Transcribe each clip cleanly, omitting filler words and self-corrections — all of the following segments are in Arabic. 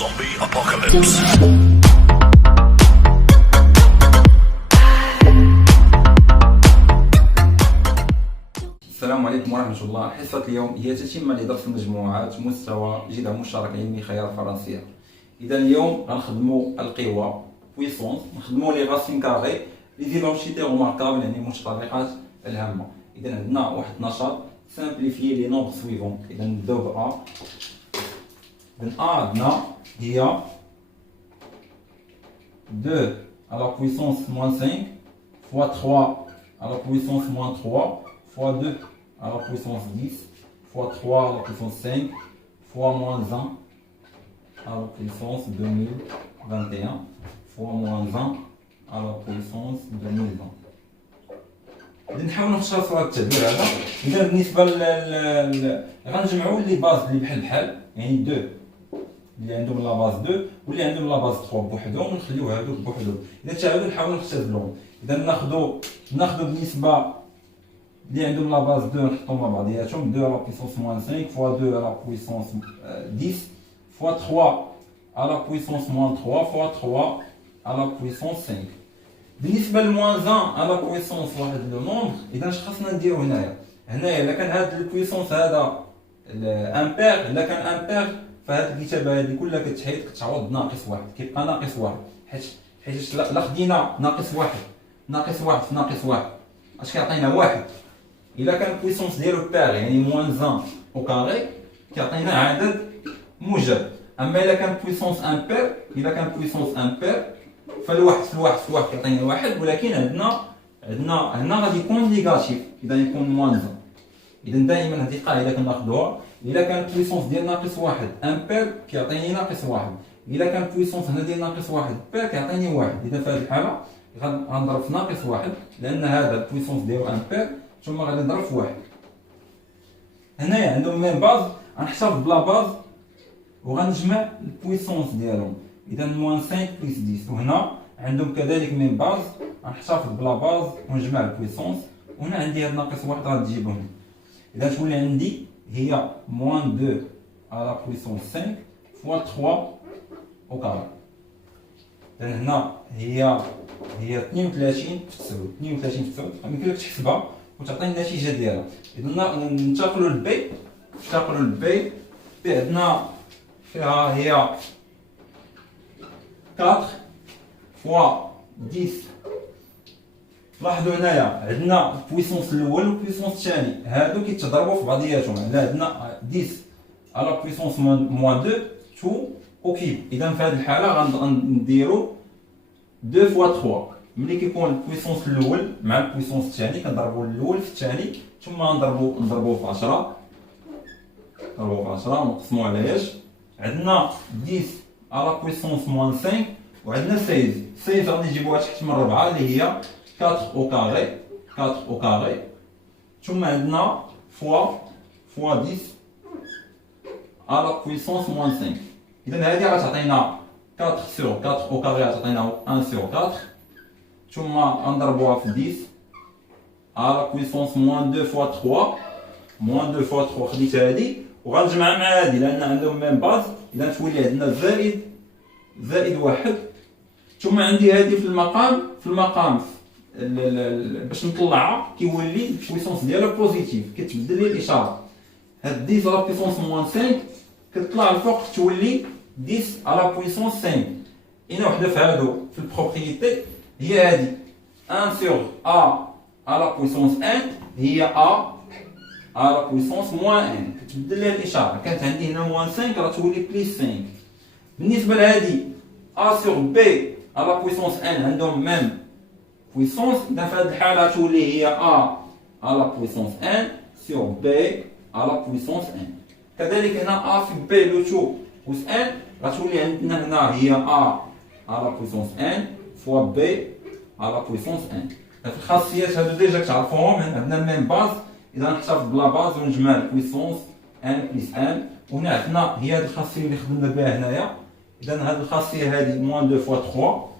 Zombie apocalypse. السلام عليكم ورحمة الله. حصة اليوم هي تتمة لدرس المجموعات مستوى جدع مشترك علمي خيار فرنسية. إذا اليوم غنخدمو القوى بويسونس، نخدمو لي غاسين كاري لي فيلونشيتي روماركابل، يعني المتطلقات الهامة. إذا عندنا واحد النشاط سامبليفيي لي نومبر سويفون. إذا نبداو ب أ. إذا أ عندنا هي 2 à la puissance moins 5 fois 3 à la puissance moins 3 fois 2 à la puissance 10 fois 3 à la puissance 5 fois moins 1 à la puissance 2021 fois moins 1 à la puissance 2020. إذا نحاول نختصروا هذا التعبير هذا. إذا بالنسبة غنجمعوا لي باز اللي بحال يعني 2 اللي عندهم لا باز 2 واللي عندهم لا باز 3 بوحدهم، ونخليو هادوك بوحدهم. إذا تا هادو نحاولوا نختزلوهم. إذا ناخذوا بالنسبة اللي عندهم لا باز 2 نحطهم مع بعضياتهم 2 على بويسونس موان 5 فوا 2 على بويسونس 10 فوا 3 على بويسونس موان 3 فوا 3 على بويسونس 5. بالنسبة لموان 1 على بويسونس واحد لو نومبر، إذا اش خاصنا نديرو هنايا إلا كان هاد البويسونس هذا امبير، إلا كان امبير فهاد الكتابة هادي كلها كتحيد كتعوض ناقص واحد، كيبقى ناقص واحد. حيت لا خدينا ناقص واحد في ناقص واحد اش كيعطينا واحد. إلا كان البويسونس ديالو بير يعني موان 1 او كاري كيعطينا عدد موجب. اما إلا كان بويسونس امبير فالواحد في الواحد كيعطينا واحد، ولكن عندنا هنا غادي يكون نيجاتيف، اذا يكون موان 1. اذا دائما هذه قاعده كناخذوها. الا كان البويسونس ديال ناقص واحد امبير كيعطيني ناقص واحد، الا كان البويسونس هنا ديال ناقص واحد بير كيعطيني واحد. اذا في هذه الحاله غنضرب في ناقص واحد لان هذا البويسونس ديالو امبير، ثم غادي نضرب في واحد. هنايا عندهم ميم باز، غنحتفظ بلا باز وغنجمع البويسونس ديالهم. اذا موان 5 بلس 10، وهنا عندهم كذلك ميم باز، غنحتفظ بلا باز ونجمع البويسونس. وهنا عندي هاد ناقص واحد غتجيبهم. إذا تولي عندي هي موان 2 على بويسونس 5 فوا 3 أو كاري. إذا هنا هي 32 في 9. 32 في 9 يمكنلك تحسبها وتعطي النتيجة ديالها. إذا ننتقلوا للبي. بي عندنا فيها هي 4 فوا 10. لاحظوا هنايا عندنا البويسونس الاول والبويسونس الثاني هادو كيتضربوا في بعضياتهم. عندنا 10 على بويسونس موان 2 تو اوكيب. اذا في هذه الحاله غنديروا 2 فوا 3. ملي كيكون البويسونس الاول مع البويسونس الثاني كنضربوا الاول في الثاني، ثم نضربوه في 10 ونقسموا على ايش. عندنا 10 على بويسونس موان 5 وعندنا 16 غادي نجيبوها تحت من 4 اللي هي 4 au carré. ثم عندنا fois 10 à la puissance moins 5. إذا هذه غتعطينا 4 sur 4 au carré غتعطينا 1 sur 4. ثم غنضربوها في 10 à la puissance moins 2 fois 3. moins 2 fois 3 خديت هذه وغنجمعها مع هذه لأن عندهم ميم باز. إذا تولي عندنا زائد واحد. ثم عندي هذه في المقام باش نطلعها كيولي البويسونس ديالها بوزيتيف، كتبدل لي الاشاره. هاد 10 على بويسونس موان 5 كتطلع الفوق تولي 10 على بويسونس 5. اين وحده في هادو في البروبريتي هي هادي 1 سور ا على بويسونس 1 هي ا على بويسونس موان 1، كتبدل لي الاشاره. كانت عندي هنا موان 5 راه تولي بليس 5. بالنسبه لهادي ا سور بي على بويسونس 1 عندهم ميم بويسونس. إذا في هذه الحالة تولي هي A على بويسونس 1 sur B على بويسونس 1. كذلك هنا A في B لو تو أس 1 غتولي عندنا هنا هي A على بويسونس 1 فوا B على بويسونس 1. هاد الخاصيات هادو ديجا كتعرفوهم. عندنا الميم باز، إذا نحتفظ بلا باز ونجمع البويسونس 1 بلس 1. وهنا عندنا هي هاد الخاصية اللي خدمنا بها هنايا. إذا هاد الخاصية هادي موان 2 فوا 3.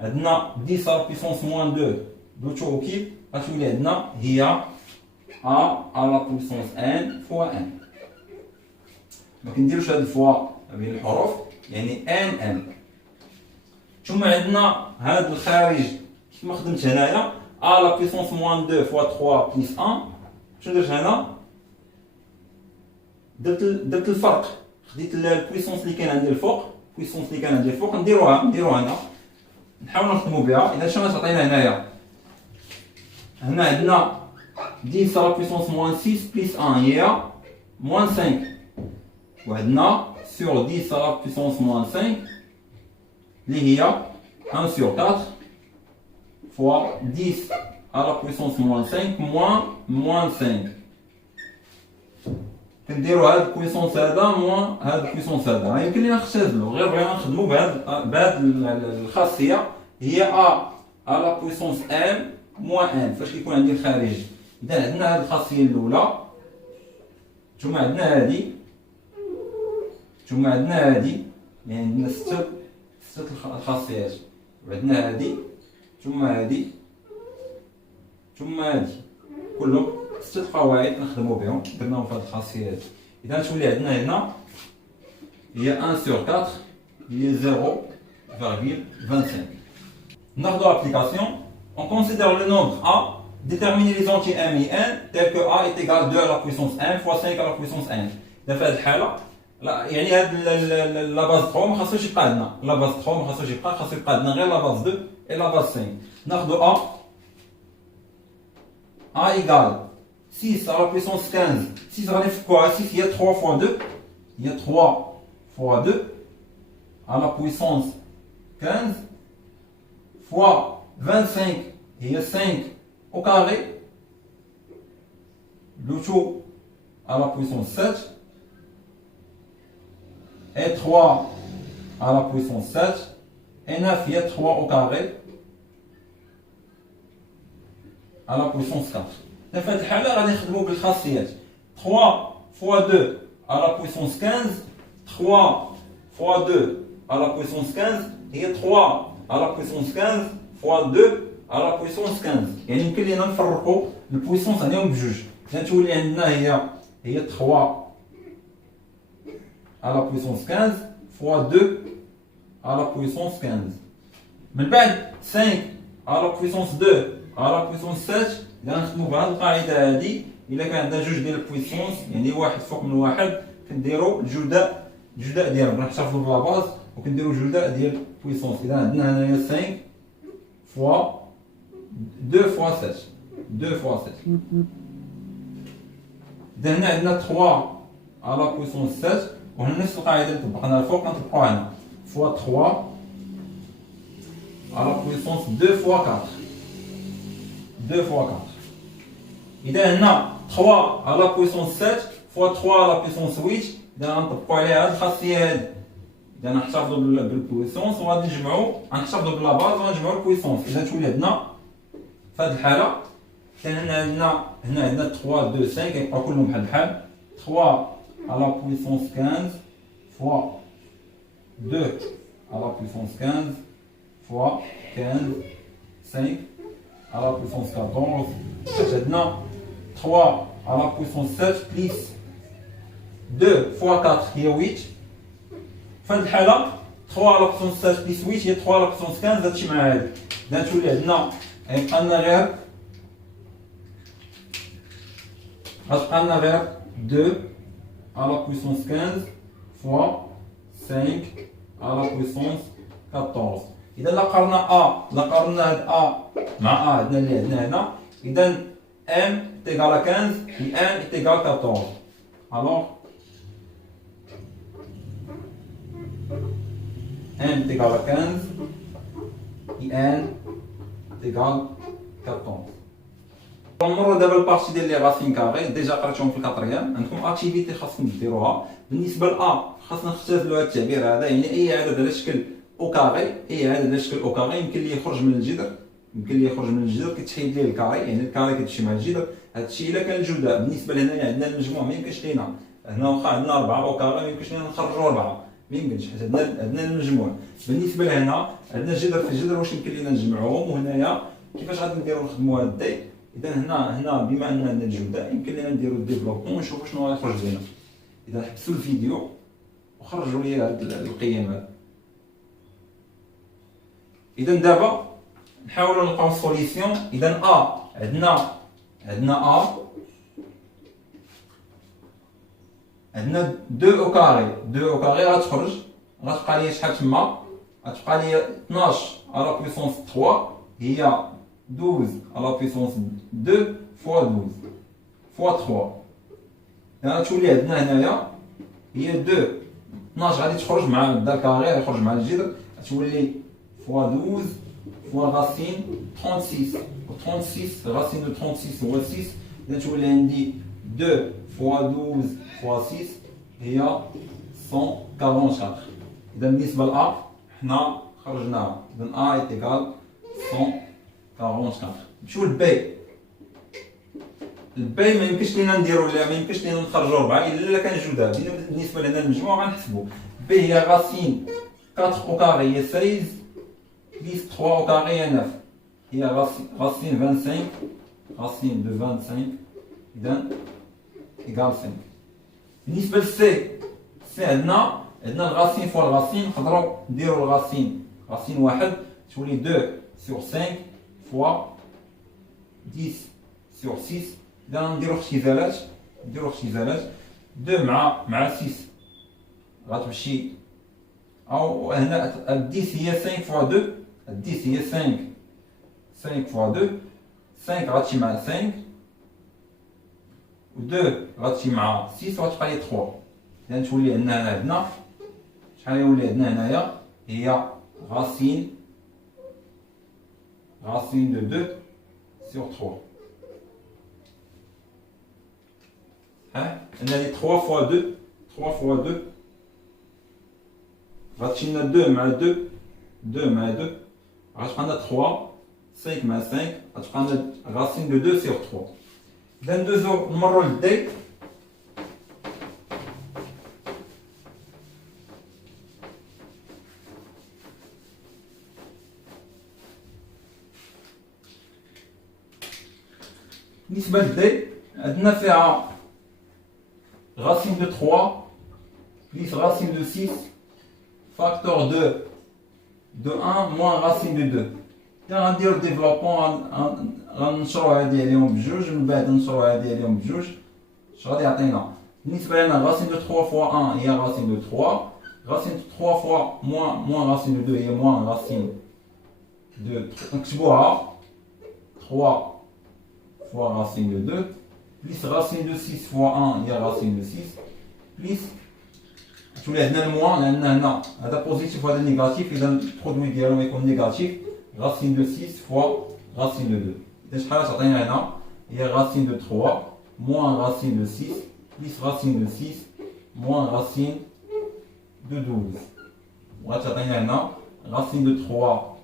عندنا 10 على بويسونس موان 2 دو تو اوكيب غتولي عندنا هي ا على بويسونس 1 فوا 1. ما كنديروش هاد الفوا ما بين الحروف يعني ان ام. ثم عندنا هذا الخارج كيما خدمت هنايا ا لا بويسونس موان 2 فوا 3 بلس 1. شنو درت هنا؟ درت الفرق، خديت البويسونس اللي كان عندي الفوق، البويسونس اللي كان عندي الفوق نديروها هنا، نحاول نخدموا بها. اذا شنو تعطينا هنايا؟ هنا عندنا 10 على بويسونس موان 6 بلس 1 هي موان 5، وعندنا سور 10 على بويسونس موان 5 اللي هي 1 sur 4 fois 10 à la puissance moins 5 moins 5. كنديرو هاد البويسونس هذا موان هاد البويسونس هذا. يمكن لينا نختزلو، غير بغينا نخدمو بهاد الخاصية هي ا على بويسونس ام موان ان فاش كيكون عندي الخارج. إذا عندنا هاد الخاصية الأولى، ثم عندنا هادي، ثم عندنا هادي، يعني عندنا ستة الخاصيات، وعندنا هادي ثم هادي ثم هادي، كلهم 6 قواعد نخدمو بهم درناهم في هاد الخاصيات. إذا تولي عندنا هنا هي 1 sur 4 هي 0,25. ناخدو l'application. On considère le nombre a, déterminer les entiers m et n tel que a est égal à 2 à la puissance 1 fois 5 à la puissance n. إذا في هاد الحالة يعني هاد لا باز 3 ما خاصوش يبقى عندنا، لا باز 3 ما خاصوش يبقى، خاصو يبقى عندنا غير لا باز 2 et لا باز 5. ناخدو a égale 6 à la puissance 15. 6 غادي نفكوها، 6 هي 3 fois 2 هي 3 fois 2 à la puissance 15 fois 25 هي 5 au carré, le tout à la puissance 7 et 3 à la puissance 7 et 9 هي 3 au carré à la puissance 4. في هذه الحالة غادي نخدمو بالخاصيات 3 fois 2 à la puissance 15. 3 fois 2 à la puissance 15 هي 3 à la puissance 15 fois 2 à la puissance 15. يعني يمكن لينا نفرقوا البويسونس عليهم بجوج. إذا تولي عندنا هي 3 à la puissance 15 fois 2 à la puissance 15. من بعد 5 à la puissance 2 à la puissance 7. إذا نخدمو بهاد القاعدة هادي، إلا كان عندنا جوج ديال البويسونس يعني واحد فوق من واحد كنديرو الجداء ديالهم، كنحتفظو بلا باز وكنديرو الجداء ديال البويسونس. إذا عندنا هنايا 5 fois 2 fois 7 2 fois 7. إذا هنا عندنا 3 à la puissance 7 وهنا نفس القاعدة اللي طبقناها الفوق نطبقوها هنا fois 3 à la puissance 2 fois 4 2 fois 4. إذا هنا 3 à la puissance 7 fois 3 à la puissance 8. إذا غنطبقو عليها هاد الخاصية هادي. إذا نحتفظو بالبويسونس وغادي نجمعو، غنحتفظو باللاباز وغنجمعو البويسونس. إذا تولي عندنا في هاد الحالة هنا عندنا 3 2 5 كيبقاو كلهم بحال بحال. 3 à la puissance 15 fois 2 à la puissance 15 fois 15 5 à la puissance 14. عندنا 3 à la puissance 7 plus 2 fois 4 هي 8. في هذه الحالة 3 à la puissance 7 plus 8 هي 3 à la puissance 15. هادشي مع هادي. إذا تولي عندنا غيبقى لنا غير 2 à la puissance 15 fois 5 à la puissance 14. إذا لقرنا هاد A مع A عندنا اللي عندنا هنا. إذا M est égal à 15 et N est égal à 14. Alors M est égal à 15 et N est égal à 14. نمروا دابا البارتي ديال لي راسين كاري ديجا قريتهم في الكاتريام. عندكم اكتيفيتي خاصكم ديروها. بالنسبه لا خاصنا نختزلوا هذا التعبير هذا، يعني اي عدد على شكل او كاري، اي عدد على شكل او كاري يمكن ليه يخرج من الجذر، كتحيد ليه الكاري، يعني الكاري كتمشي مع الجذر. هذا الشيء الا كان الجداء. بالنسبه لهنايا عندنا المجموع ما يمكنش لينا، هنا واخا عندنا 4 او كاري ما يمكنش لينا نخرجوا 4، ما يمكنش حيت عندنا المجموع. بالنسبه لهنا عندنا الجذر في الجذر واش يمكن لينا نجمعوهم. وهنايا كيفاش غادي نديرو نخدموا هذا الدي. إذا هنا بما أن عندنا الجودة يمكن لنا نديرو الديفلوبمون ونشوفو شنو غيخرج لنا. إذا حبسوا الفيديو وخرجوا لي هاد القيم هاد. اذا دابا نحاولوا نلقاو سوليسيون. اذا عندنا 2 او كاري غتخرج، غتبقى لي شحال تما، غتبقى لي 12 على بويسونس 3 هي 12 على بويسونس 2 فوا 12 فوا 3. يعني غتولي عندنا هنايا هي 2 12 غادي تخرج مع الدار كاري، غيخرج مع الجذر، غتولي فوا 12 فوا راسين 36 و 36 راسين دو 36 هو 6. اذا تولي عندي 2 فوا 12 فوا 6 هي 144. اذا بالنسبه لأ حنا خرجناها. اذا A est égal 144. نمشيو للبي. البي ما يمكنش لينا نديرو، لا ما يمكنش لينا نخرجو 4 الا كان جوده. بالنسبه لهنا المجموع غنحسبو بي هي راسين 4 او كاري هي 16 بليس 3 او كاري هي 9 هي راسين 25 راسين دو 25. اذا ايكال 5. بالنسبه للسي، عندنا الغاسين فوا الغاسين، نقدروا نديرو الغاسين واحد تولي 2 sur 5 فوا 10 sur 6. اذا نديرو اختزالات 2 مع 6 غتمشي، او هنا 10 هي 5 فوا 2، 10 هي 5 فوا 2، 5 غتمشي مع 5 و 2 غتمشي مع 6 وغتبقى لي 3. اذا تولي عندنا شحال يولي عندنا هنايا هي راسين دو 2 sur 3. عندنا لي 3 فوا 2 غتمشي لنا 2 مع 2 غتبقى لنا 3 5 مع 5 غتبقى لنا راسين دو 2 sur 3. اذا ندوزو نمرو للدي. بالنسبه للدي عندنا فيها racine de 3 plus racine de 6 facteur de 1 moins racine de 2. غنديرو ديفلوبمون، غنشرو هادي عليهم بجوج من بعد نشرو هادي عليهم بجوج. اش غادي يعطينا؟ بالنسبه لنا racine de 3 fois 1 هي racine de 3، racine de 3 fois moins racine de 2 هي moins racine de. نكتبوها 3 fois racine de 2 plus racine de 6 fois 1 هي racine de 6 plus تولي عندنا الموان لان هنا هذا بوزيتيف وهذا نيجاتيف، اذا البرودوي ديالهم يكون نيجاتيف. racine de 6 fois racine de 2 اذا شحال تعطينا هنا هي racine de 3 moins racine de 6 plus racine de 6 moins racine de 12 وغتعطينا هنا racine de 3.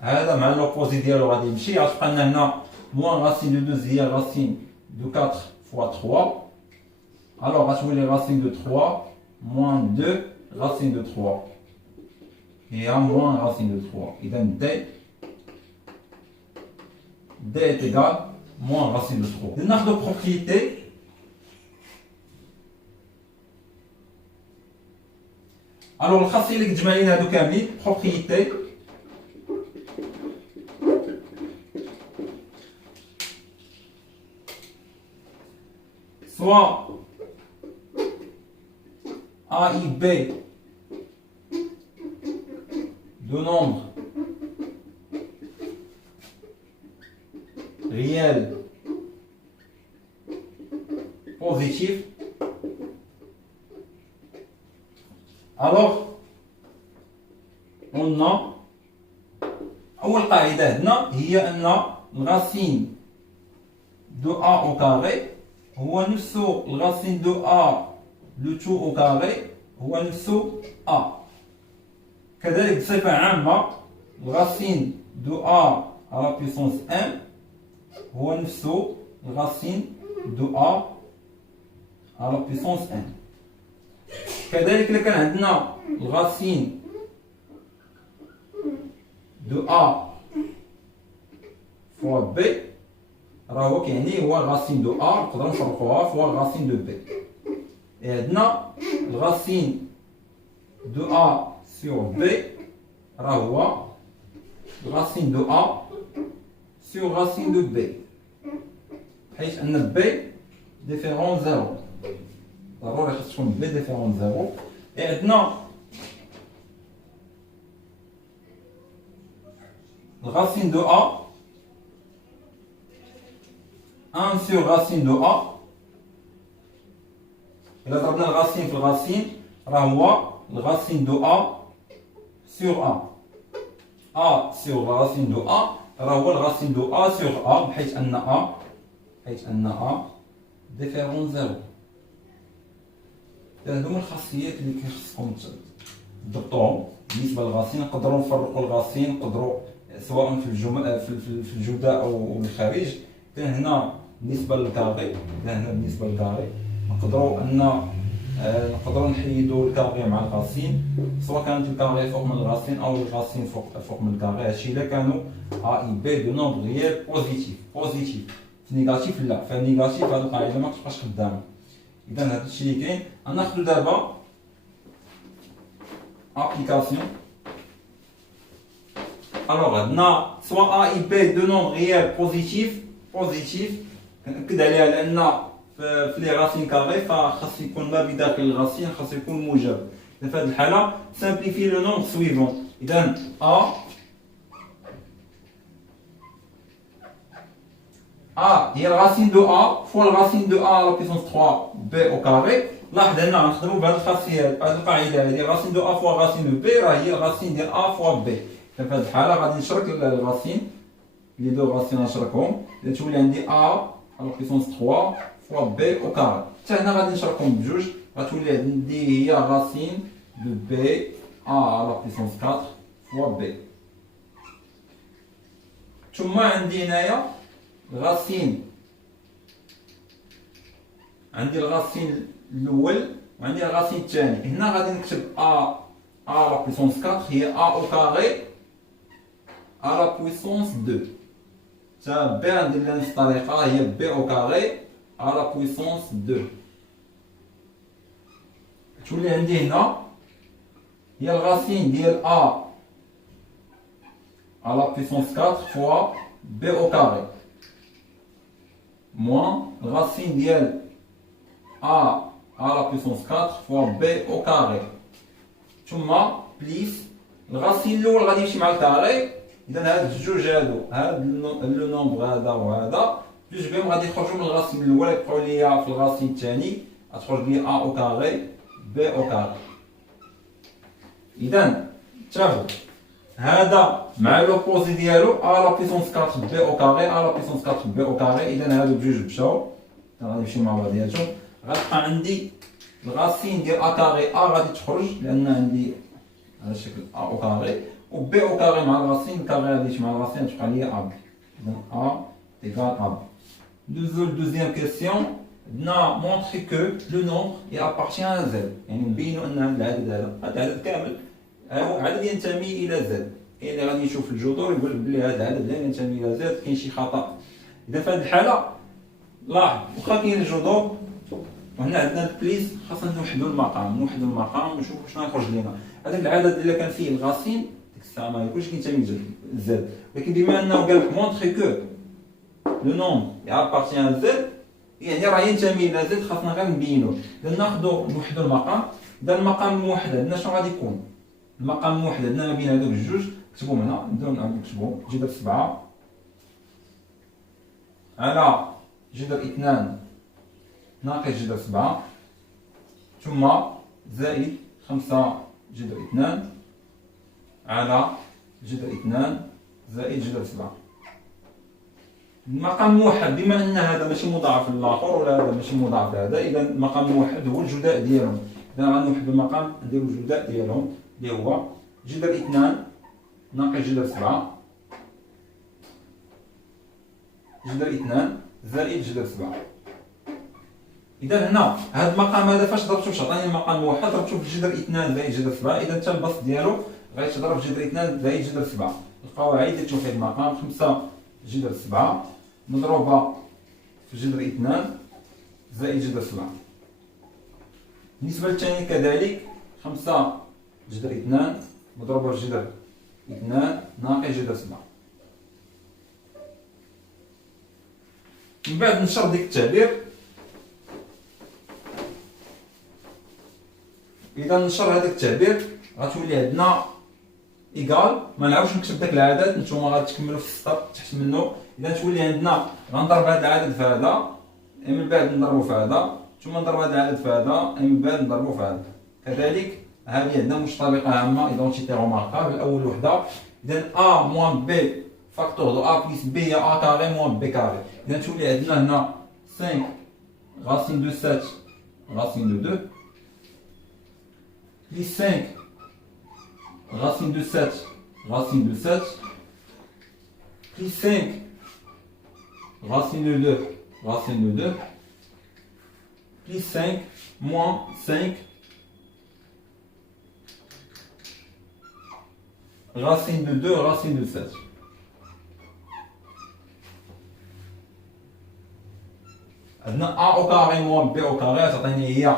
هذا مع لوبوزي ديالو غادي يمشي، غتبقى لنا هنا moins racine de 2 هي racine de 4 fois 3. alors غتولي racine de 3 moins 2 racine de 3 هي moins racine de 3. اذا d est égal moins racine de 3. ناخذ propriété. alors الخاصيه اللي كتجمع لينا هادو كاملين propriété soit A et B de nombres réels positifs, alors on a أول قاعدة عندنا هي أن الغاسين دو A au carré هو نفسه الغاسين دو A لو تو au carré هو نفسه A. كذلك بصفة عامة الغاسين دو A على بيسونس 1 هو نفسه الغاسين دو A على بيسونس 1. كذلك إذا كان عندنا الغاسين دو A فوا B راهو كيعني هو غاسين دو A نقدرو نصرفوها فوا غاسين دو B. عندنا الغاسين دو A sur B راه هو الغاسين دو A sur غاسين دو B، حيث أن B ديفيرون زيرو، ضروري خاص تكون B ديفيرون زيرو. عندنا الغاسين دو A 1 sur غاسين دو A، إلا ضربنا الغاسين في الغاسين راه هو الغاسين دو A sur A، A sur الغاسين دو A راه هو الغاسين دو A sur A، بحيث أن A ديفيرون زيرو. هادو هما الخاصيات اللي كيخصكم تضبطوهم بالنسبة للغاسين. نقدروا نفرقوا الغاسين، نقدروا سواء في الجداء أو الخارج. كان هنا بالنسبة للكاغي، نقدروا نحيدوا الكاغي مع الغاسين، سواء كانت الكاغي فوق من الغاسين او الغاسين فوق من الكاغي. هادشي الا كانوا ا اي بي دو نومبر ريال بوزيتيف. في نيجاتيف لا، في نيجاتيف هاد القاعده ما كتبقاش خدامه. اذا هذا الشيء اللي كاين. غناخذوا دابا ابليكاسيون. الوغ عندنا سواء ا اي بي دو نومبر ريال بوزيتيف كنأكد عليها لان في لي غاسين كاري فخاص يكون ما بداخل الغاسين خاص يكون موجب. في هذه الحاله سامبليفي لو نومبر سويفون. اذا ا هي الغاسين دو ا فوا الغاسين دو ا على بيسونس 3 بي او كاري. لاحظ هنا غنخدموا بهذه الخاصيه، هذه القاعده هذه غاسين دو ا فوا غاسين دو بي راه هي الغاسين ديال ا فوا بي. في هذه الحاله غادي نشرك الغاسين لي دو غاسين نشركهم، تولي عندي ا على بيسونس 3 فوا بي او كاري. حتى هنا غادي نشركهم بجوج، غتولي عندي هي غاسين دو بي ا على بيسونس 4 فوا بي. ثم عندي هنايا الغاسين، عندي الغاسين الاول وعندي الغاسين الثاني. هنا غادي نكتب ا على بيسونس 4 هي ا او كاري على بيسونس 2. تا بي غندير لها نفس الطريقه، هي بي او كاري على بويسونس 2. تولي عندي هنا هي الغاسين ديال ا على بويسونس 4 فوا بي او كاري موان الغاسين ديال ا على بويسونس 4 فوا بي او كاري، ثم بليس الغاسين الاول غادي يمشي مع الكاري. اذا هاد الجوج هادو، هاد لو نومبر هذا وهذا جوج بهم غادي يخرجوا من الغاسين الاول، يبقاو ليا في الغاسين الثاني غتخرج لي ا او كاري بي او كاري. اذا تابعوا هذا مع لوبوزي ديالو ا لا بيسونس 4 بي او كاري ا لا بيسونس 4 بي او كاري. اذا هادو بجوج مشاو، غادي يمشيو مع بعضياتهم. غتبقى عندي الغاسين ديال ا كاري ا غادي تخرج لان عندي على شكل ا او كاري، و بي او كاري مع الغاسين الكاري غادي يمشي مع الغاسين تبقى لي ا. اذا ا égal à B. Deuxième question, on a montré que le nombre il appartient à Z. يعني نبينوا ان العدد هذا العدد كامل عدد ينتمي الى Z. كاين اللي غادي يشوف الجذور يقول بلي هذا العدد لا ينتمي الى Z، كاين شي خطا. اذا في هذه الحاله لاحظ واخا كاين الجذور وهنا عندنا البليس، خاصنا نوحدوا المقام ونشوفوا شنو يخرج لنا. هذاك العدد اللي كان فيه الغاسين ديك الساعه ما يكونش كينتمي لZ، ولكن بما انه قال لك مونطري كو لو نومبر يابارتي ا زد يعني راه ينتمي الى زد، خاصنا غير نبينوه. اذا نوحدوا المقام. اذا المقام الموحد عندنا شنو غادي يكون؟ المقام الموحد عندنا ما بين هذوك الجوج، نكتبوهم هنا، نبداو نكتبوهم جذر 7 على جذر 2 ناقص جذر 7 ثم زائد 5 جذر 2 على جذر 2 زائد جذر 7. المقام موحد بما ان هذا ماشي مضاعف للاخر ولا هذا ماشي مضاعف لهذا، اذا المقام الموحد هو الجداء ديالهم. اذا غنوحدوا المقام نديروا الجداء ديالهم اللي هو جذر 2 ناقص جذر 7 جذر 2 زائد جذر 7. اذا هنا هذا المقام هذا فاش ضربته باش عطاني المقام الموحد ضربته في جذر 2 زائد جذر 7، اذا حتى البسط ديالو غيتضرب في جذر 2 زائد جذر 7. القواعد ديال توحيد المقام 5 جذر 7 مضروبة في جذر 2 زائد جذر 7. بالنسبة للثاني كذلك 5 جذر 2 مضروبة في جذر 2 ناقص جذر 7. من بعد نشر ديك التعبير. إذا نشر هذاك التعبير غتولي عندنا إيكال، ما نعاودش نكتب داك العدد، نتوما غتكملوا في السطر تحت منه. إذا تولي عندنا غنضرب هذا العدد في هذا، من بعد نضربو في هذا، ثم نضرب هذا العدد في هذا، من بعد نضربو في هذا. كذلك هذه عندنا متطابقة عامة إيدونتيتي روماركابل. أول وحدة إذا أ موان بي فاكتور دو أ بليس بي هي أ كاري موان بي كاري. إذا تولي عندنا هنا 5 racine de 7 racine de 2 plus 5 racine de 7 racine de 7 plus 5 racine de 2 racine de 2 plus 5 moins 5 racine de 2 racine de 7. عندنا A au carré moins B au carré تعطيني هي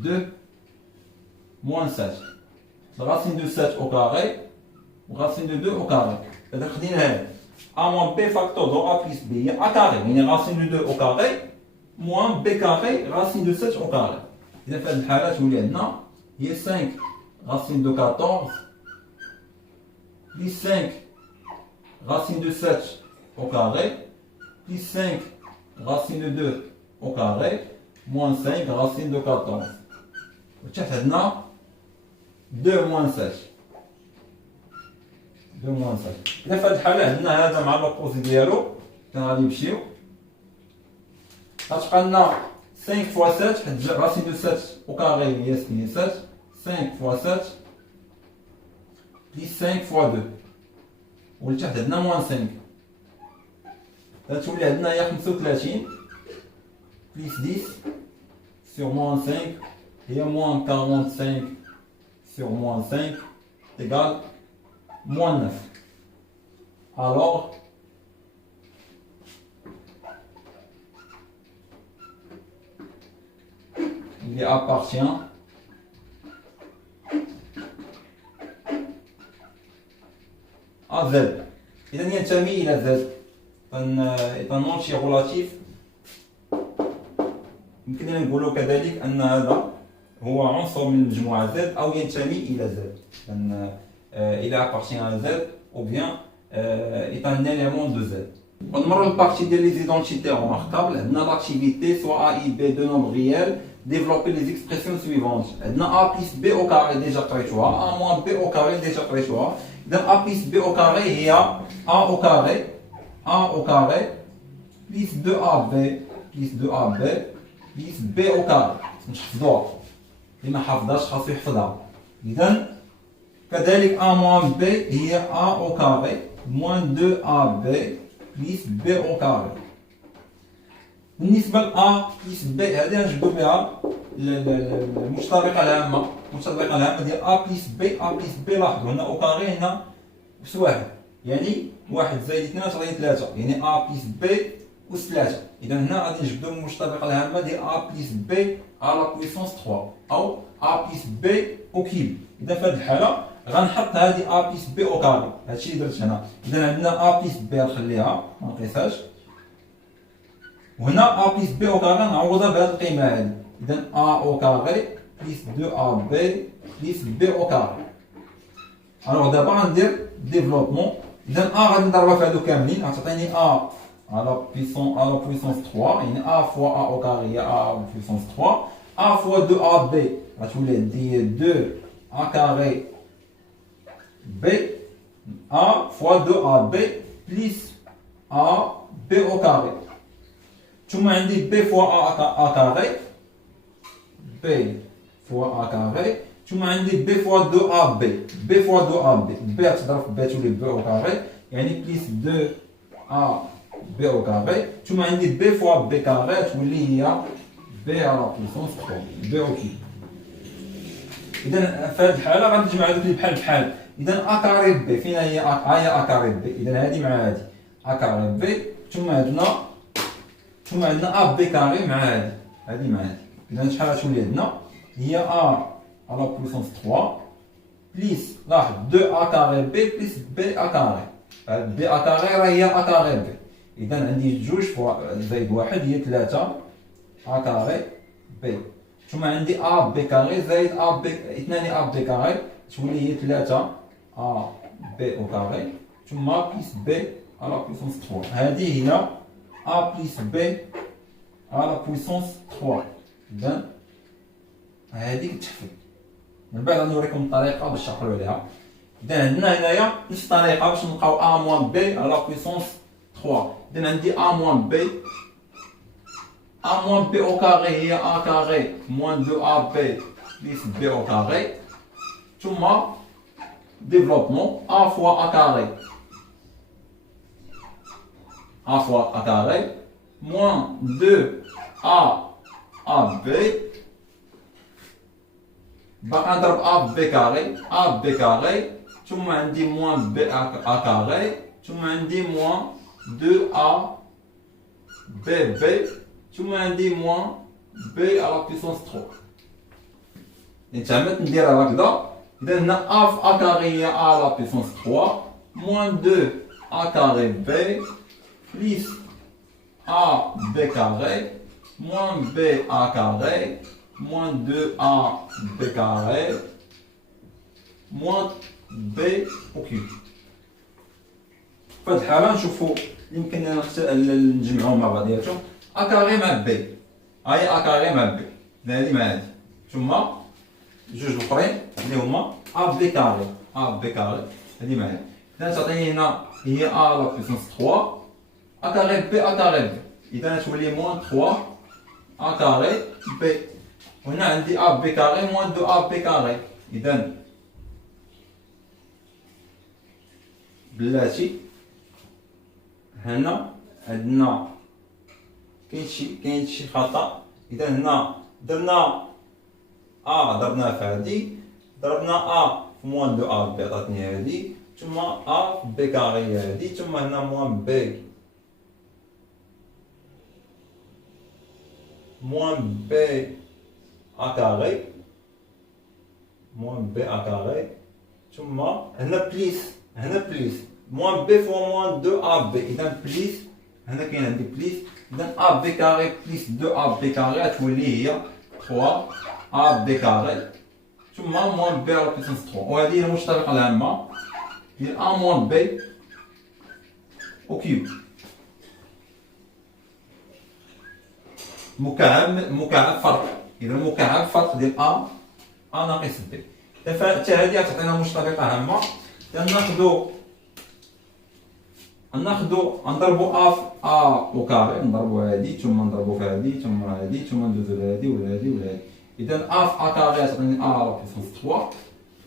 2 moins 7. racine de 7 au carré و racine de 2 au carré. إذا خدينا هذا A moins B facteur de A plus B هي A carré يعني racine de 2 au carré moins B carré racine de 7 au carré. إذا في هذه الحالة تولي عندنا هي 5 racine de 14 plus 5 racine de 7 au carré plus 5 racine de 2 au carré moins 5 racine de 14. وتحت عندنا 2 moins 7. 2 moins 7. إذا في هذه الحالة عندنا هذا مع لوبوزي ديالو كان غادي يمشيو. غتبقى لنا 5 fois 7 حيت racine de 7 au carré هي 7. 5 fois 7 plus 5 fois 2. ولتحت عندنا moins 5. غتولي عندنا هي 35 plus 10 sur moins 5 هي moins 45 sur moins 5 égale moins 9. Alors il appartient à Z. إذا ينتمي إلى Z. est un entier relatif. يمكننا نقولوا كذلك أن هذا هو عنصر من مجموعة Z أو ينتمي إلى Z. il appartient à Z ou bien est un élément de Z. ونمروا للبارتي ديال لي زيدونتيتي روماركابل. عندنا l'activité soit A I B de nombres réels développer les expressions suivantes. عندنا A plus B au carré déjà قريتوها, A moins B au carré déjà قريتوها. إذا A plus B au carré هي A au carré A au carré plus 2AB plus 2AB plus B au carré. نحفظوها اللي ما حافظهاش خاصو يحفظها. إذا كذلك A moins B هي A au carré moins 2AB plus B au carré. بالنسبة ل A plus B هذه غنجبدو بها المتطابقة العامة. المتطابقة العامة ديال A plus B A plus B لاحظوا هنا au carré هنا أس واحد يعني 1 زائد 2 تعطيني 3 يعني A plus B أس 3. إذا هنا غادي نجبدو المتطابقة العامة ديال A plus B à la puissance 3 أو A plus B au cube. إذا في هذه الحالة غنحط هذه A plus B au carré. هادشي اللي درت هنا. إذا عندنا A plus B نخليها ما نقيسهاش. وهنا A plus B au carré نعوضها بهذه القيمة هذه. إذا A au carré plus 2AB plus B au carré. Alors دابا غندير ديفلوبمون. إذا A غادي نضربها في هادو كاملين غتعطيني A à la puissance 3 يعني A fois A au carré هي A à la puissance 3. A fois 2AB غتولي عندي 2 A carré B A fois 2AB plus A B au carré. ثم عندي B fois A carré B fois A carré ثم عندي B fois 2AB B fois 2AB B تضرب في B تولي B au carré يعني plus 2A B au carré ثم عندي B fois B carré تولي هي B à la puissance 3 B au cube. إذا في هذه الحالة غنجمع هذوك اللي بحال بحال. إذا A carré B فين هي A carré B. إذا هذه مع هذه A carré B ثم عندنا A B carré مع هذه مع هذه. إذا شحال غتولي عندنا هي a à la puissance 3 plus لاحظ 2a carré b plus b a carré. b a carré راه هي a carré b. إذا عندي جوج فوا زائد واحد هي 3 a carré b. ثم عندي a b carré زائد a b 2 a b carré تولي هي 3 a b au carré ثم plus b à la puissance 3. هذه هي a plus b à la puissance 3. إذا هذه كتحفظ. من بعد غنوريكم الطريقه باش تعقلوا عليها. إذا عندنا هنايا نفس الطريقه باش نلقاو a moins b à la puissance 3. إذا عندي a moins b au carré هي a carré moins 2ab plus b au carré ثم développement a fois a carré moins 2a ab باقي نضرب a b carré ثم عندي moins b a carré ثم عندي moins 2a b ثم عندي moins b à la puissance 3. تعمدت نديرها هكذا. إذا هنا a في a carré هي a à la puissance 3 moins 2 a carré b plus a b carré moins b a carré moins 2a b carré moins b au cube. في هذه الحالة نشوفوا يمكننا نجمعهم مع بعضياتهم a carré مع b. هاي a carré مع b. هذه مع هذه. ثم جوج الأخرين اللي هما a b carré هذه مع هذه. إذا تعطيني هنا هي a la puissance 3 a carré b. إذا تولي moins 3 a carré b. وهنا عندي a b carré moins 2a b carré. إذا بلاتي هنا عندنا كاين شي خطأ. إذا هنا درنا ضربناها في هذه ضربنا a في moins 2a b عطاتني هذه ثم a b carré هذه ثم هنا moins b a carré ثم هنا بليس moins b fois moins 2ab. إذا بليس هنا كاين عندي بليس. إذا a b carré plus 2a b carré تولي هي 3 a b carré ثم moins b à la puissance 3. وهذه هي المشتركة العامة ديال a moins b au cube. مكعب فرق. إذا مكعب فرق ديال a ناقص b. حتى هذه تعطينا مشتركة عامة. نضربوا a في a au carré نضربوا هذه ثم نضربوا في هذه ثم هذه ثم ندوزو لهذه ولا هذه. إذا a في a carré تعطيني a à la puissance 3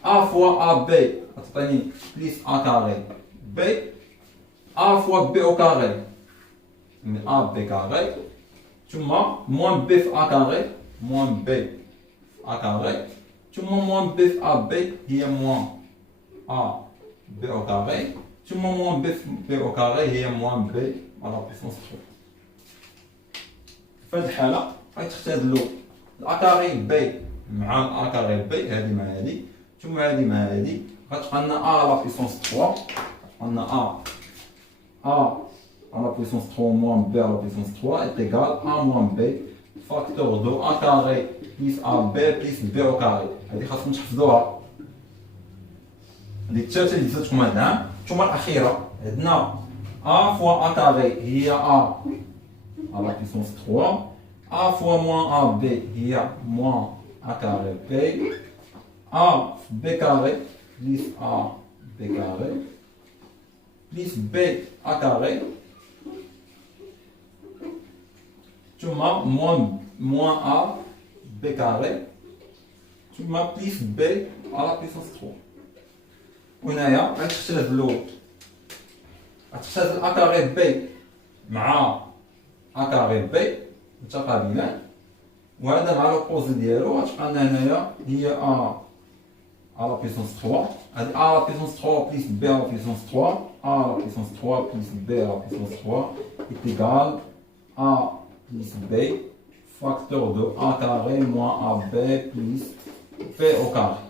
a fois a b تعطيني plus a carré b a fois b au carré a b carré ثم moins b في a carré ثم moins b في a b هي moins a b au carré ثم moins b في b au carré هي moins b à la puissance 3. في هذه الحالة غيتختزلوا a carré b مع a carré b هذه مع هذه ثم هذه مع هذه غتبقى لنا a à la puissance 3 عندنا a à la puissance 3 moins b à la puissance 3 est égal à moins b facteur de a carré plus ab plus b au carré. هذه خاصكم تحفظوها. هذه الثالثة اللي درتكم هذا العام. ثم الأخيرة عندنا a fois a carré هي a à la puissance 3 a fois moins ab هي moins a carré b a b carré plus a b carré plus b a carré ثم moins a b carré ثم plus b à la puissance 3. وهنايا غتختزلوا a carré b مع a carré b متقابلان وهذا مع لوبوزي ديالو غتبقى لنا هنايا هي a à la puissance 3 هذه a à la puissance 3 plus b à la puissance 3 a à la puissance 3 plus b à la puissance 3 est égal a plus b facteur de a carré moins ab plus b au carré.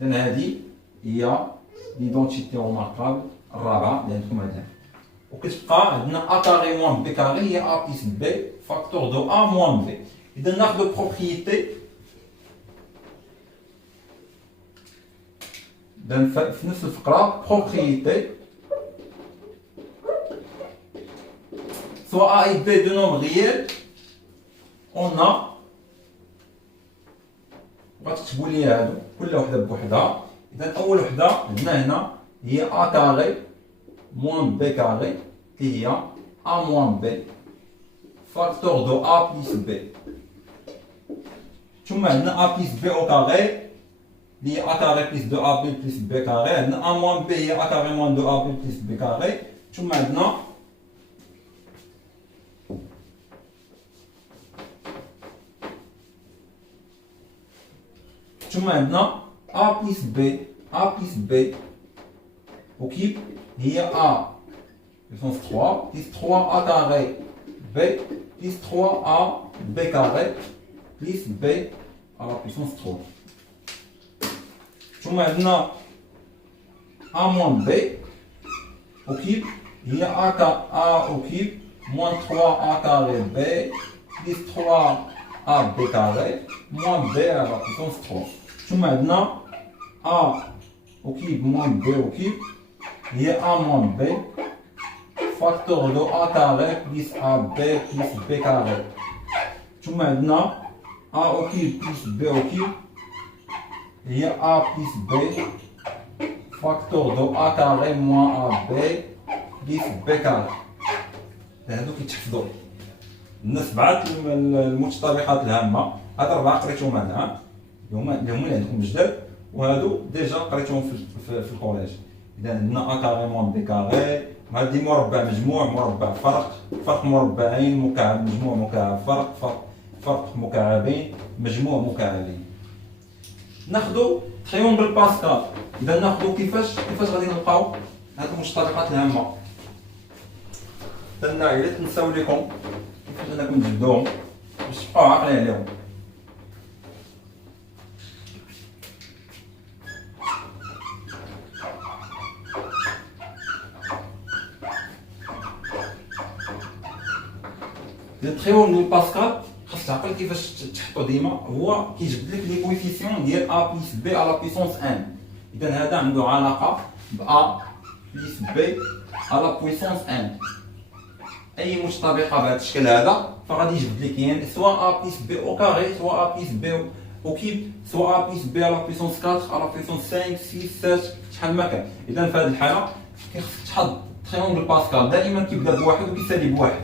إذن هذه هي ليدونتيتي روماركابل الرابعة اللي عندكم هنا. وكتبقى عندنا a carré moins b carré هي a plus b facteur de a moins b. إذا ناخذ بروبريتي في نفس الفقرة بروبريتي soit a et b de nombres réels on a غتكتبوا لي هادو كل وحده بوحدها. اذا اول وحده عندنا هنا هي a carré moins b carré اللي هي a moins b facteur de a plus b. ثم عندنا a plus b au carré اللي هي a carré plus 2ab plus b carré. عندنا a moins b هي a carré moins 2ab plus b carré. ثم عندنا a plus b وكيف هي a puissance 3 plus 3a carré b plus 3a b carré plus b à la puissance 3. ثم عندنا a moins b وكيف هي a وكيف moins 3a carré b plus 3a b carré moins b à la puissance 3. ثم عندنا a وكيب moins b وكيب هي a moins b facteur de a carré plus ab plus b carré. ثم عندنا a وكيب plus b وكيب هي a plus b facteur de a carré moins ab plus b carré. هادو كيتحفظوا لنا 7 المتطابقات الهامة. هاد 4 قريتهم انا اللي هما اللي عندكم جداد وهادو ديجا قريتهم في الكوليج. اذا عندنا a carré moins b carré هادي مربع مجموع مربع فرق مربعين مكعب مجموع مكعب فرق مكعبين مجموع مكعبين. ناخذوا تريونغل باسكال. اذا ناخذوا كيفاش غادي نلقاو هاد المتطابقات الهامه. درنا الا تنساو لكم كيفاش انكم تجبدوهم باش تبقاو عاقلين عليهم. التريونغل باسكال خاص تعقل كيفاش تحطو ديما. هو كيجبد لك لي كويفيسيون ديال a بلس b على بويسونس ان. اذا هذا عنده علاقه ب a بلس b على بويسونس ان. اي متطابقه بهذا الشكل هذا فغادي يجبد لك يعني سواء a بلس b او كاري سواء a بلس b او كيب سواء a بلس b على بويسونس 4 على بويسونس 5 6 7 شحال ما كان. اذا في هذه الحاله كيخصك تحط تريونغل باسكال دائما كيبدا بواحد وكيسالي بواحد.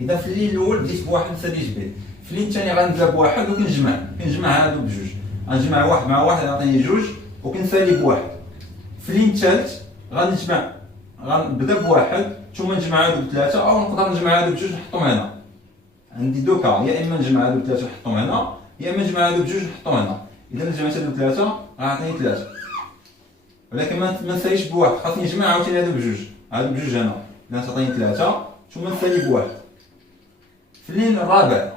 اذا في اللين الاول بديت بواحد نسالي جبال، في اللين الثاني غنبدا بواحد وكنجمع هادو بجوج. غنجمع واحد مع واحد يعطيني جوج وكنسالي بواحد. في اللين الثالث غنبدا بواحد ثم نجمع هادو بثلاثه او نقدر نجمع هادو بجوج نحطهم هنا. عندي دو كا، يا اما نجمع هادو بثلاثه نحطهم هنا يا اما نجمع هادو بجوج نحطهم هنا. اذا جمعت هادو بثلاثه غيعطيني ثلاثه، ولكن ما نساليش بواحد، خاصني نجمع عاوتاني هادو بجوج هنا. اذا تعطيني ثلاثه ثم نسالي بواحد. في اللين الرابع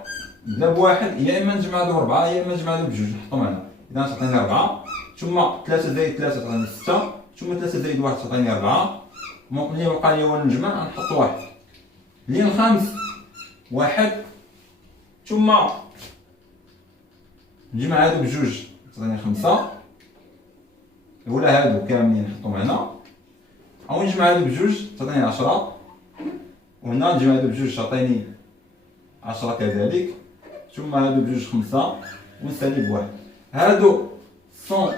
نبدا بواحد، يا اما نجمع هادو اربعه يا اما نجمع هادو بجوج نحطهم هنا. اذا تعطيني اربعه ثم 3 زائد 3 تعطيني 6 ثم 3 زائد 1 تعطيني 4. ملي بقى لي هو نجمع نحط واحد. اللين الخامس واحد ثم نجمع هادو بجوج تعطيني 5 ولا هادو كاملين نحطهم هنا، او نجمع هادو بجوج تعطيني 10 وهنا نجمع هادو بجوج تعطيني 10 كذلك، ثم هادو بجوج 5 ونسالي بواحد. هادو سون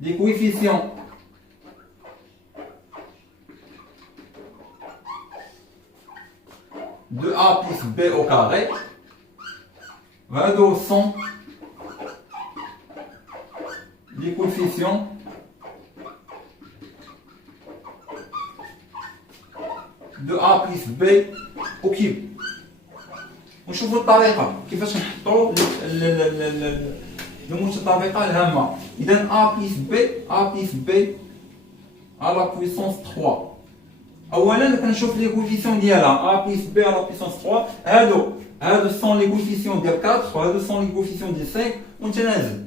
لي كويفيسيون de a plus b au carré. Hado sont les coefficients de a plus b au cube. ونشوفوا الطريقه كيفاش نحطوا المتطابقه الهامه. اذا a plus b à la puissance 3 اولا كنشوف لي كوفيسيون ديالها ا بلس بي على بيسونس 3. هادو سون لي كوفيسيون ديال 4 وهادو سون لي كوفيسيون ديال 5 وانت نازل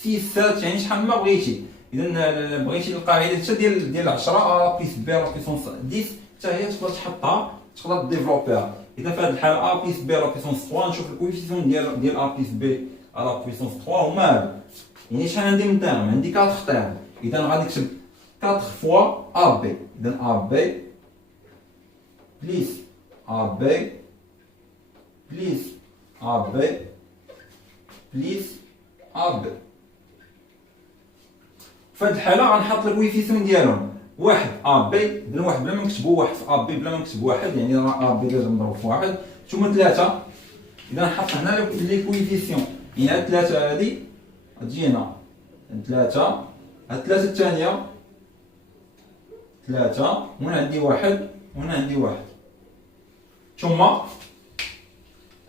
6 7 يعني شحال ما بغيتي. اذا بغيتي القاعده حتى ديال 10 ا بلس بي على بيسونس 10 حتى هي تقدر تحطها تقدر ديفلوبيها. اذا في هذه الحاله ا بلس بي على بيسونس 3 نشوف الكوفيسيون ديال ا بلس بي على بيسونس 3 هما هادو. يعني شحال عندي من تيرم؟ عندي 4 تيرم. اذا غادي نكتب 4 فوا ا بي. اذا ا بي بليس ا بي بليس ا بي بليس ا بي. في هذه الحاله غنحط الكويفيسيون ديالهم واحد ا بي. اذا واحد بلا ما نكتبو واحد في ا بي بلا ما نكتب واحد يعني ا بي ديجا مضروب في واحد ثم 3. اذا نحط هنا لي كويفيسيون يعني هاد 3 هادي تجي هنا 3 هاد 3 الثانيه 3 وهنا عندي واحد وهنا عندي واحد. ثم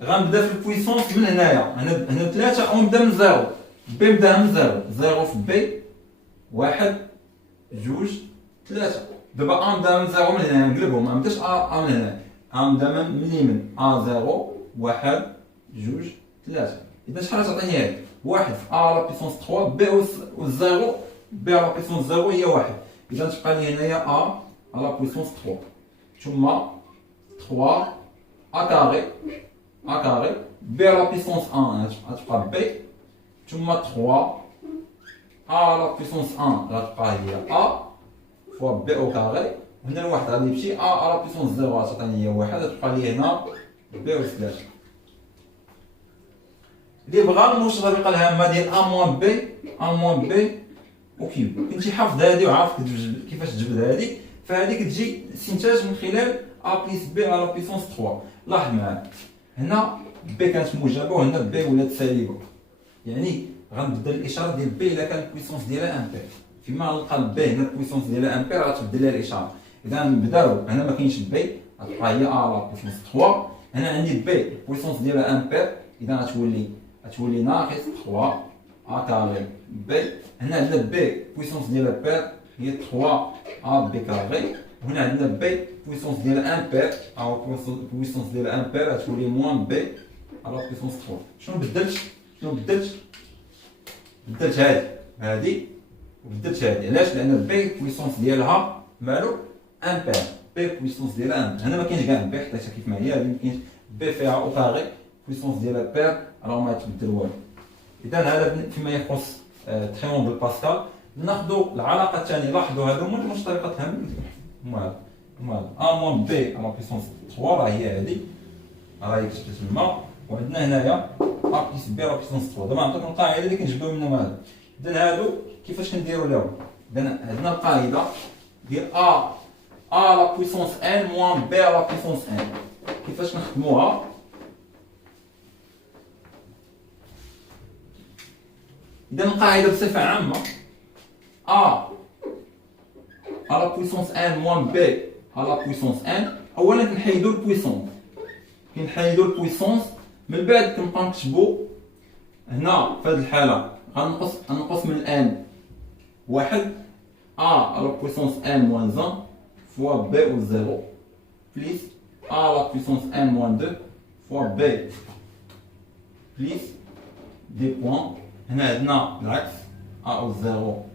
غنبدا في البويسونس من هنايا. هنا 3 ونبدا من 0. بي بدا من 0 في بي 1 2 3. دابا نبدا من 0 من هنا نقلبهم. ما نبداش من هنا نبدا من اليمين 0 1 2 3. اذا شحال تعطيني هاد 1 في على بيسونس 3 بي و 0 بي على بيسونس 0 هي 1. اذا تبقى لي هنايا على بيسونس 3 ثم 3 ا كاري بي على بيسونس 1 غتبقى بي ثم 3 على بيسونس 1 غتبقى هي ا فوا بي او كاري. هنا الواحد غادي يمشي على بيسونس 0 غتعطيني هي 1 غتبقى لي هنا بي و 3. اللي بغى الموش الطريقه الهامه ديال ا موان بي وكيو كنتي حافظ هادي وعارف كيفاش تجبد هادي فهادي كتجي استنتاج من خلال ا بلس بي على بيسونس 3. لاحظ معايا هنا بي كانت موجبه وهنا بي ولات سالبه يعني غنبدل الاشاره ديال بي الا كان البويسونس ديالها امبير. فيما غنلقى بي هنا البويسونس ديالها امبير غتبدل لها الاشاره. اذا نبداو هنا ما كاينش بي غتبقى هي على بيسونس 3. هنا عندي بي البويسونس ديالها امبير اذا غتولي ناقص 3 ا كاري بي. هنا عندنا بي بويسونس ديالها بير هي 3 ا بي كاري. وهنا عندنا بي بويسونس ديالها امبير او بويسونس ديالها امبير غتولي موان بي على بويسونس 3. شنو بدلت هادي وبدلت هادي. علاش؟ لان بي بويسونس ديالها مالو امبير. بي بويسونس ديالها امبير. هنا ما كاينش كاع بي حتى كيف ما هي. هادي ما كاينش بي فيها او كاري بويسونس ديالها بير راه ما يتبدل والو. اذا هذا فيما يخص تريونغل باسكال. ناخذوا العلاقه الثانيه. لاحظوا هادو هما واش طريقتهم هما ا موان بي على بيسونس 3 راه هي هادي راهي كتبت تما. وعندنا هنايا ا بلس بي على بيسونس 3. دابا نعطيكم القاعده اللي كنجبدوا منهم هادو. اذا هادو كيفاش كنديروا لهم؟ اذا عندنا القاعده ديال ا على بيسونس ان موان بي على بيسونس ان. كيفاش نخدموها؟ إذا القاعدة بصفة عامة A à la puissance n moins B à la puissance n. أولا كنحيدو البويسونس من بعد كنبقاو نكتبو هنا في هذه الحالة غنقص من n واحد A à la puissance n moins 1 fois B au 0 plus A à la puissance n moins 2 fois B plus des points. هنا عندنا العكس A au 0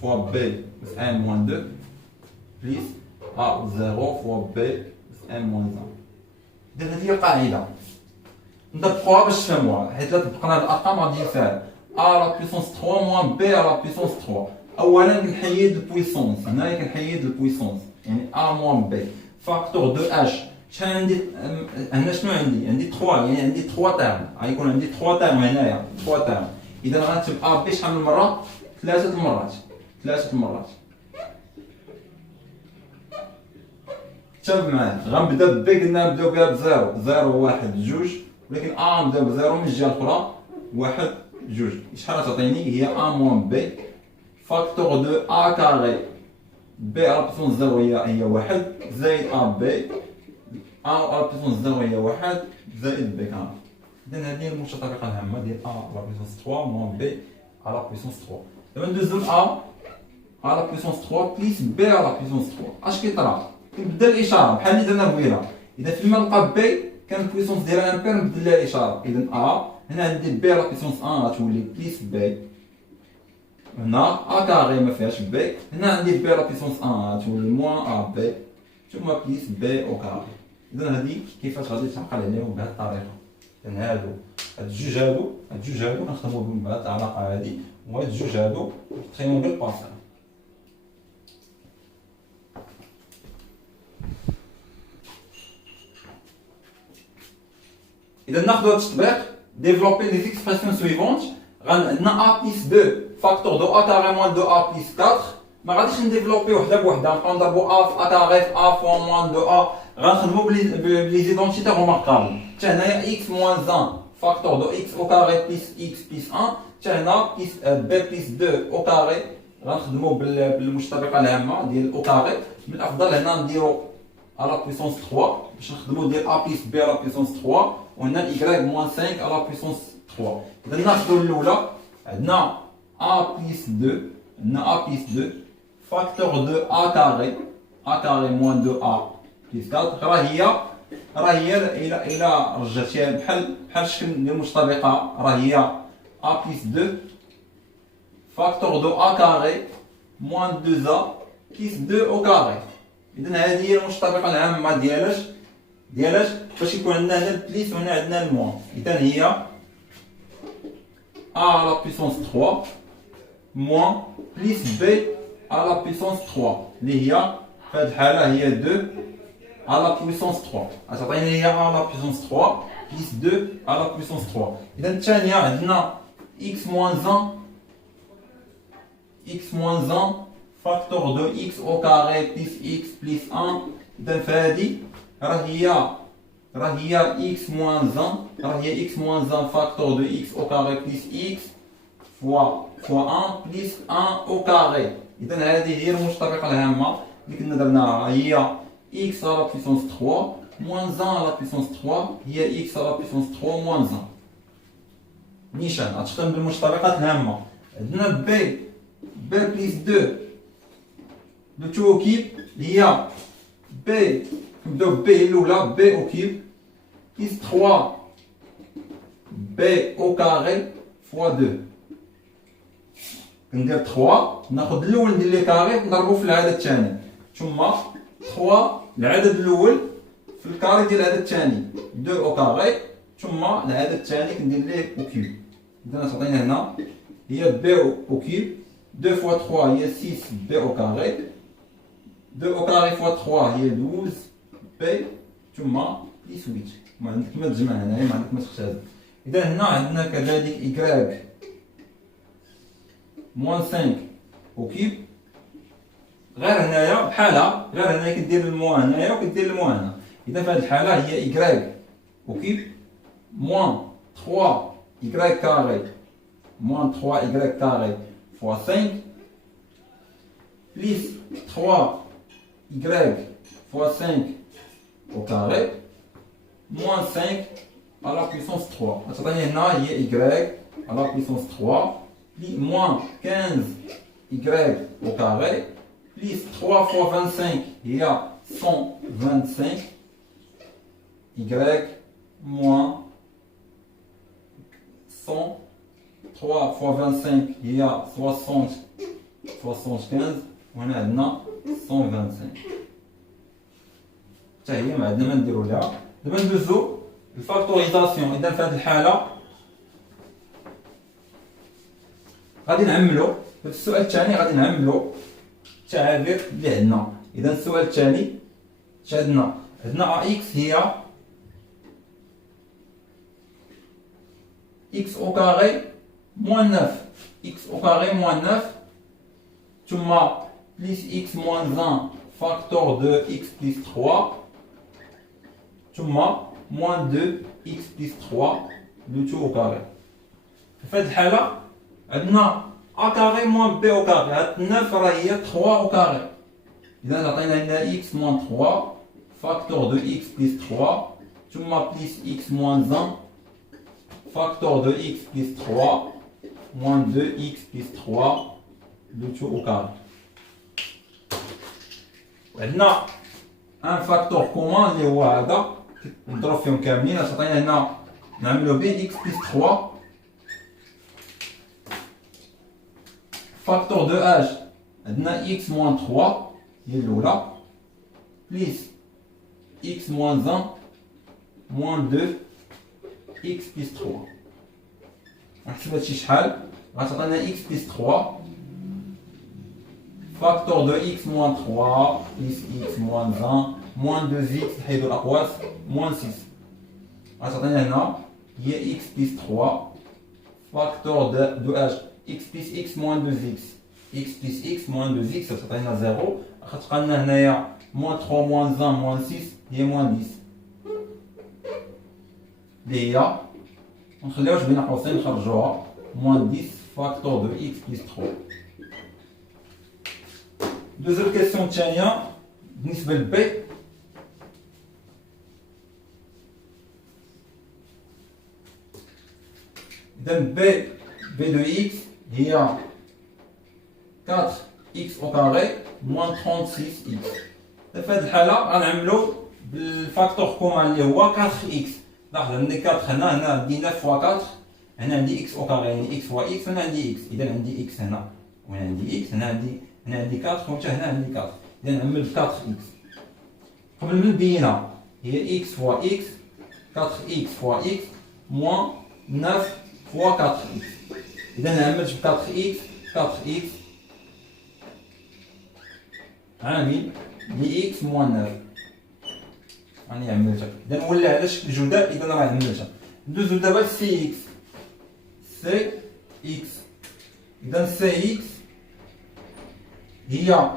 fois B plus n moins 2 plus A au 0 fois B plus n moins 1. إذا هذه هي القاعدة نطبقوها باش تفهموها حيت لا طبقنا هاد الأرقام غادي يساعد. A على بيسونس 3 موان B على بيسونس 3. أولا كنحيد البويسونس. هنايا كنحيد البويسونس يعني A موان B فاكتور دو H. شحال عندي هنا؟ شنو عندي 3 يعني عندي 3 تيرم. غيكون عندي 3 تيرم هنايا 3 تيرم. اذا غنكتب ا بي شحال من مره؟ 3 المرات. تابع معايا. غنبدا بي قلنا نبداو بها ب 0 1 2 ولكن ا نبدا ب 0 من الجهه الاخرى 1 2. شحال تعطيني؟ هي ا موان بي فاكتور دو ا كاري بي على بيسونس 0 هي 1 زائد ا بي A على بيسونس 0 هي 1 زائد بي كامل. إذا هذه هي الطريقة الهامة ديال A على بيسونس 3 موان بي على بيسونس 3. دابا ندوزو ل A à la puissance 3 plus b à la puissance 3. اش كيطرا كنبدل الاشاره بحال اللي درنا بويره. اذا فيما نلقى بي كان البويسونس ديالها امبير نبدل لها الاشاره. اذا ا هنا عندي بي على بويسونس 1 غتولي بليس بي. هنا ا كاري ما فيهاش بي. هنا عندي بي على بويسونس 1 غتولي موان ا بي ثم بليس بي او كاري. اذا هذه كيفاش غادي تعقل عليهم بهذه الطريقه. اذا هاد الجوج هادو نخدموا بهم بهذه العلاقه هذه وهاد الجوج هادو تريونغل باسال. إذا ناخذ هذا التطبيق développer les expressions suivantes. عندنا a plus 2 facteur de a carré moins 2a plus 4. ما غاديش نديفلوبي وحده بوحده نبقاو نضربو a في a carré في a fois moins 2a. غنخدمو بلي زيدونتيتي روماركابل. حتى هنايا x moins 1 facteur de x au carré plus x plus 1. حتى هنا b plus 2 au carré غنخدمو بالمشتركه العامه ديال au carré. من الافضل هنا نديرو à la puissance 3 باش نخدمو ديال a plus b à la puissance 3 وهنا y moins 5 à la puissance 3. إذا ناخدو الأولى عندنا a plus 2 عندنا a plus 2 facteur de a carré moins 2a plus 4. راه هي إلا رجعتيها بحال الشكل ديال المشتركة راه هي a plus 2 facteur de a carré moins 2a plus 2 au carré. إذا هذه هي المشتركة العامة ديالاش باش يكون عندنا هنا البليس وهنا عندنا الموان. إذا هي a à la puissance 3 moins plus b à la puissance 3 اللي هي في هذه الحالة هي 2 à la puissance 3. غتعطينا هي a à la puissance 3 plus 2 à la puissance 3. إذا الثانية عندنا x moins 1 facteur de x au carré plus x plus 1. إذا فهادي راه هي x moins 1 facteur de x au carré plus x fois 1 plus 1 au carré. إذا هذه هي المشتركة العامة اللي كنا درناها هي x à la puissance 3 moins 1 à la puissance 3 هي x à la puissance 3 moins 1. نيشان غتخدم بالمشتركات الهامة. عندنا b plus 2 لو توكيب هي b نبداو b الأولى b au cube plus 3 b au carré fois 2. ندير 3 ناخذ الاول ندير لي كاري نضربو في العدد الثاني ثم 3 العدد الاول في الكاري ديال العدد الثاني 2 او كاري ثم العدد الثاني كندير ليه او كيوب. اذا تعطينا هنا هي بي او كيوب 2 فوا 3 هي 6 بي او كاري 2 او كاري فوا 3 هي 12 بي ثم بليس 8. ما عندك ما تجمع هنايا ما عندك ما تختار. اذا هنا عندنا كذلك y موان 5 او كيب غير هنايا بحالها غير هنايا كدير الموان هنايا وكدير الموان هنا. اذا في هذه الحاله هي y او كيب موان 3 y كاري موان 3 y كاري فوا 5 بليس 3 y فوا 5 au carré moins 5 à la puissance 3. غتعطيني هنا هي y à la puissance 3 moins 15 y au carré plus 3 fois 25 il y a 125 y moins 100 3 fois 25 il y a 75 وهنا عندنا 125 حتى هي ما عندنا ما نديرو لها. دابا ندوزو الفاكتوريزاسيون. اذا في هذه الحاله غادي نعملو في السؤال الثاني غادي نعملو التعابير اللي عندنا. اذا السؤال الثاني عندنا اكس هي x au carré moins 9 x au carré moins 9 ثم plus x moins 1 facteur de x plus 3 ثم moins 2 x plus 3 le tout au carré. في هذه الحالة عندنا a carré moins b au carré. هاد 9 راه هي 3 au carré. إذا عطينا هنا x moins 3 facteur de x plus 3 ثم plus x moins 1 facteur de x plus 3 moins 2x plus 3 le tout au carré. وعندنا ان فاكتور كومان اللي هو هذا نضرب فيهم كاملين. اش عطينا هنا نعملو به اكس بلس 3 فاكتور دو اش عندنا اكس موان 3 هي الاولى بليس x moins 1 moins 2 x plus 3. نحسب هادشي شحال غتعطينا x plus 3 فاكتور دو x moins 3 plus x moins 1 moins 2x نحيدو الاقواس moins 6 غتعطينا هنا هي x plus 3 فاكتور دو h x plus x moins 2x x plus x moins 2x غتعطينا 0 غتبقى لنا هنايا moins 3 moins 1 moins 6 هي moins 10 اللي هي نخليوهاش بين قوسين نخرجوها moins 10 فاكتور دو x plus 3. دوزيام كيسيون الثانية بالنسبة لبي إذا بي دو x هي 4x au carré moins 36x. في هذه الحالة غنعملو بالفاكتور كومان اللي هو 4x. لاحظ عندي 4 هنا عندي 9 فوا 4 هنا عندي x au carré يعني x فوا x هنا عندي x. إذا عندي x هنا وهنا عندي x هنا عندي 4 وحتى هنا عندي 4. إذا نعمل 4x قبل من نبينها هي x فوا x 4x فوا x موان 9 فوا 4x. إذا نعمل 4x عامل ل x موان 9 راني عملتها. إذا نولي على شكل جداء. إذا راه عملتها. ندوزو دابا ل سي اكس. إذا سي اكس هي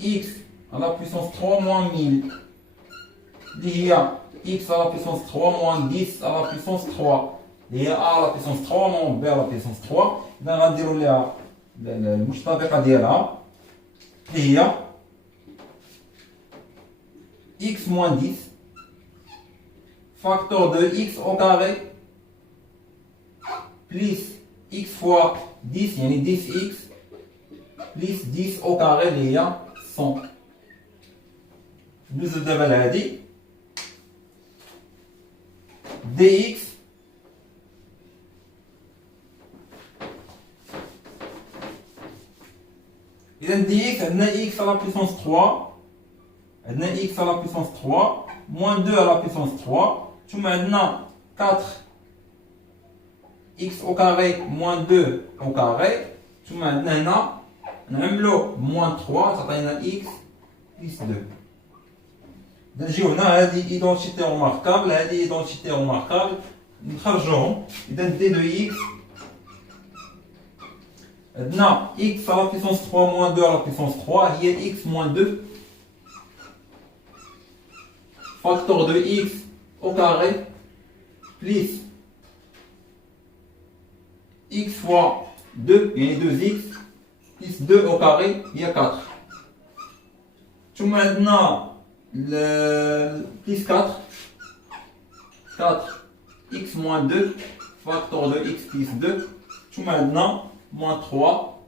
x على بويسونس 3 موان 1000 اللي هي x على بويسونس 3 موان 10 على بويسونس 3 اللي هي a على بويسونس 3 موان b على بويسونس 3. إذا غنديرو ليها المشتقة ديالها اللي هي x moins 10 facteur de x au carré plus x fois 10 يعني 10x plus 10 au carré اللي هي 100. ندوزو دابا لهادي dx إذا dx عندنا x على بويسونس 3 عندنا x à la puissance 3 moins 2 à la puissance 3 ثم عندنا 4 x au carré moins 2 au carré ثم عندنا هنا نعملو moins 3 تعطينا x plus 2. إذا نجيو هنا هذه إيدونتيتي روماركابل هذه إيدونتيتي روماركابل نخرجوهم. إذا دي دو x عندنا x à la puissance 3 moins 2 à la puissance 3 هي x moins 2 facteur de x au carré plus x fois 2 يعني 2x plus 2 au carré il y a 4 ثم عندنا plus 4 x moins 2 facteur de x plus 2 ثم عندنا moins 3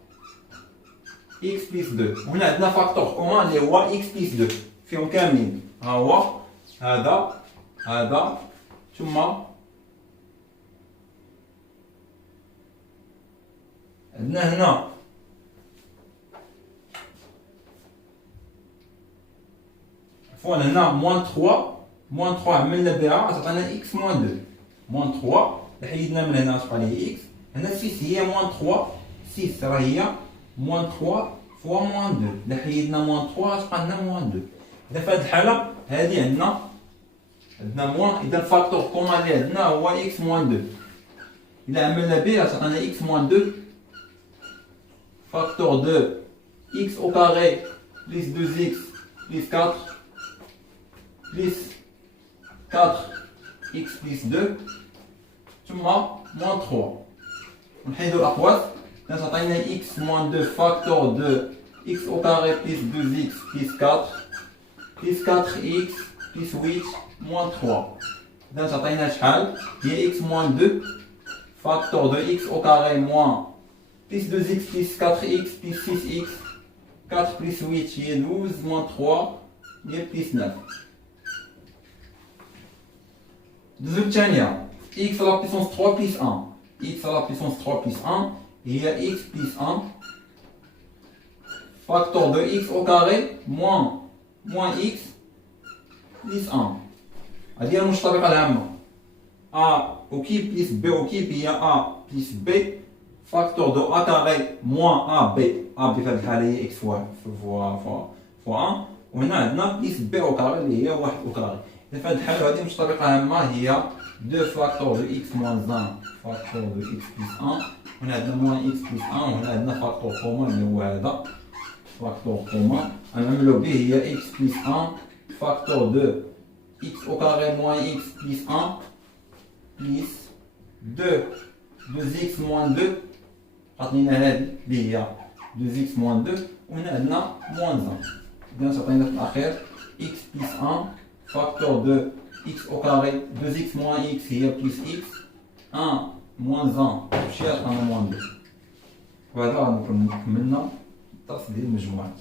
x plus 2 وهنا عندنا فاكتور كومان اللي هو x plus 2 فيهم كاملين. ها هو هذا ثم عندنا هنا عفوا هنا موان 3 عملنا بها تعطينا اكس موان 2 موان 3 حيدنا من هنا تبقى لي اكس هنا 6 هي موان 3 6 راه هي موان 3 فوا موان 2 حيدنا موان 3 تبقى لنا موان 2. اذا في هذه الحاله هذه عندنا موان. إذا الفاكتور كومان اللي عندنا هو x moins 2. إلا عملنا به غتعطينا x moins 2 فاكتور دو x au carré plus 2x plus 4 plus 4x plus 2 ثم moins 3 نحيدو الأقواس غتعطينا x moins 2 فاكتور دو x au carré plus 2x plus 4 plus 4x plus 8 moins 3. إذا تعطينا شحال هي x moins 2 facteur de x au carré moins plus 2x plus 4x plus 6x 4 plus 8 هي 12 moins 3 هي بليس 9. الدوزو الثانية x à la puissance 3 plus 1. x à la puissance 3 plus 1 هي x plus 1 facteur de x au carré moins x plus 1. هذه هي المشتركة العامة. a au qui plus b au qui هي a plus b facteur de a carré moins ab في هذه الحالة هي x fois 1 وهنا عندنا بليس b au carré اللي هي 1 au carré. في هذه الحالة هذه مشتركة عامة هي 2 facteur de x moins 1 facteur de x plus 1 هنا عندنا moins x plus 1 وهنا عندنا facteur commun اللي هو هذا facteur commun غنعملو به هي x plus 1 facteur de x au carré moins x plus 1 plus 2x moins 2 عطينا هذه اللي هي 2x moins 2 وهنا عندنا moins 1 إذا تعطينا في الأخير x plus 1 facteur de x au carré 2x moins x هي plus x 1 moins 1 ماشي عطانا moins 2 وهذا غنكون كملنا الدرس ديال المجموعات.